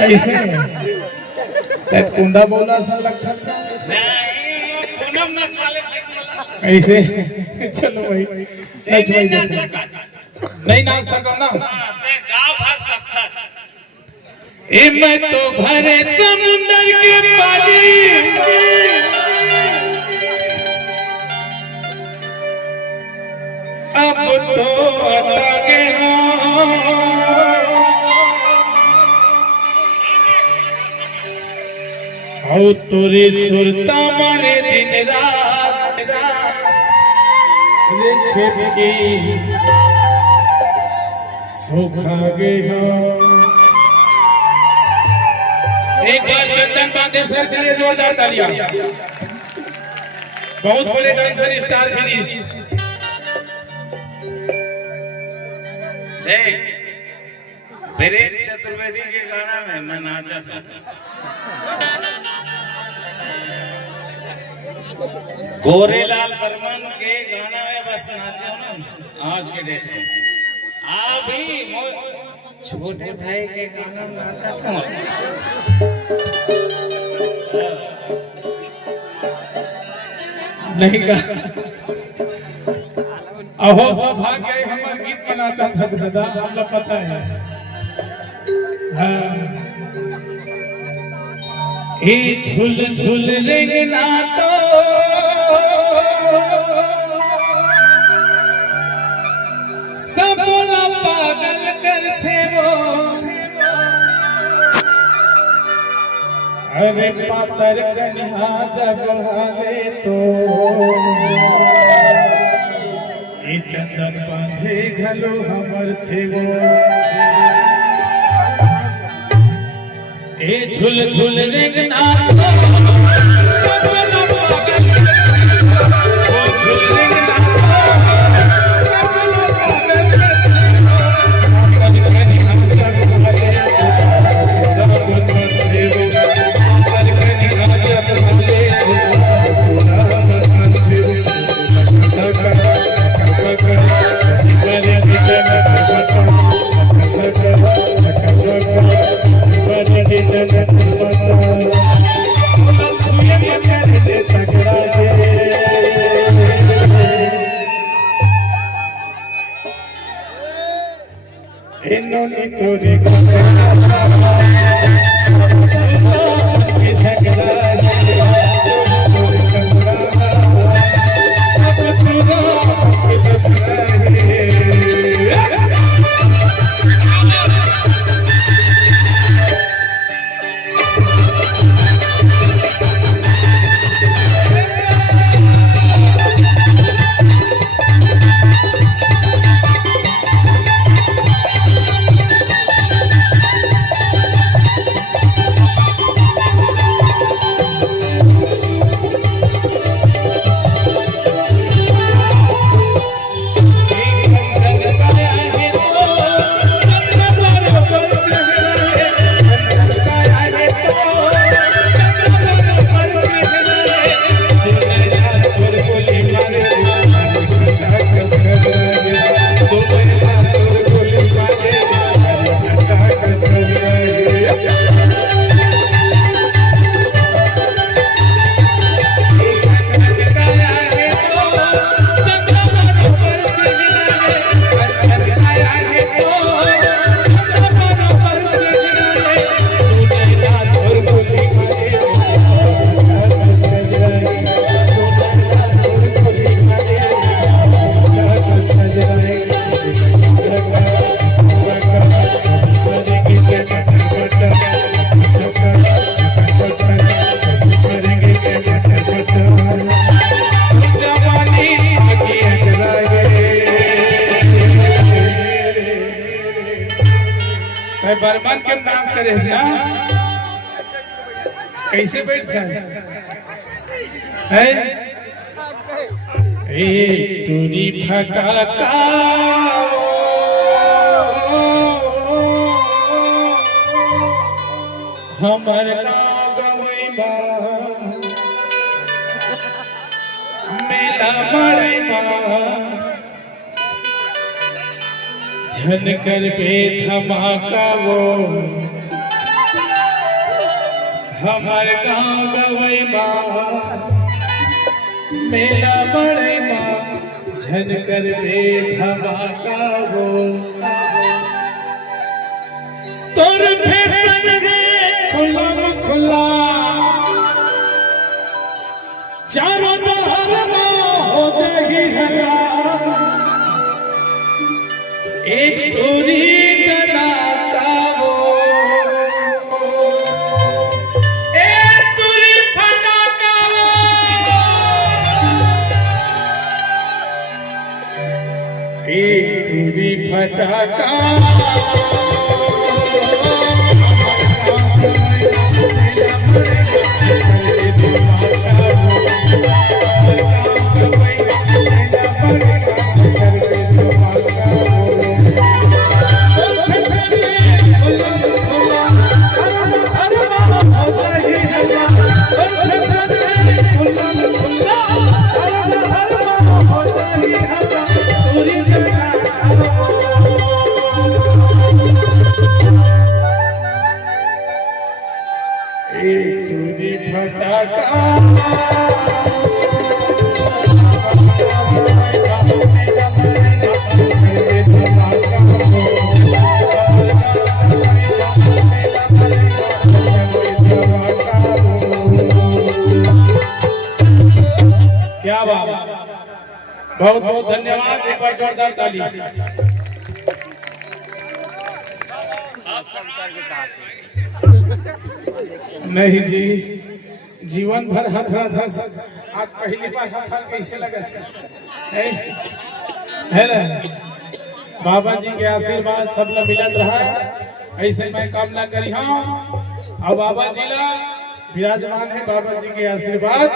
ऐसे त्यात कुंदा बोला असा लगता ऐसे चलो भाई नाच भाई नहीं नाच सको ना ए मैं तो भरे समुंदर के पानी अब तो अटक गया औ तोरे सुरता मारे दिन रात रे छिपकी सुखा गया। एक बार चंदन पांडे सर के लिए जोरदार तालियां। बहुत बड़े dancer star finish. Virendra Chaturvedi के गाना में मैं नाचा था। गोरेलाल बर्मन के गाना में बस नाचे हो ना आज के डेट में। अभी छोटे भाई के गाना में नाचा था। नहीं गा अहो सौभाग्य हमार गीत में नाचा था दादा हमला पता है। हाँ ए झूल झूल रेंगना तो सब पागल करते वो अरे पातर कन्हा जब हाले तो ए चंदन बांधे घलो हमर थे वो ए झूल झूल रेंगना सब पागल ओ झूल रेंगना बर्मन के डांस करे से कैसे बैठता है ए तुरी फटाका हमर गाँव गवैबा मेला मड़ैबा झनकर पे धमाका वो हमार गाँव गवई माँ मेला बड़े माँ झन कर दे धमाका वो तोर फैशन है खुला खुला चारों बाहर हो जाएगी हला एक स्टोरी बनाता वो एक तुरी फटाका वो एक तुरी फटाका क्या बात, बहुत बहुत धन्यवाद। एक बार जोरदार ताली। नहीं जी, जीवन भर हक रहा था, आज पहली बार हक कैसे लगा है ना? बाबा जी के आशीर्वाद सब ला मिलत रहा, ऐसे मैं कामना करी हाँ। और बाबा जी ला विराजमान है बाबा जी के आशीर्वाद।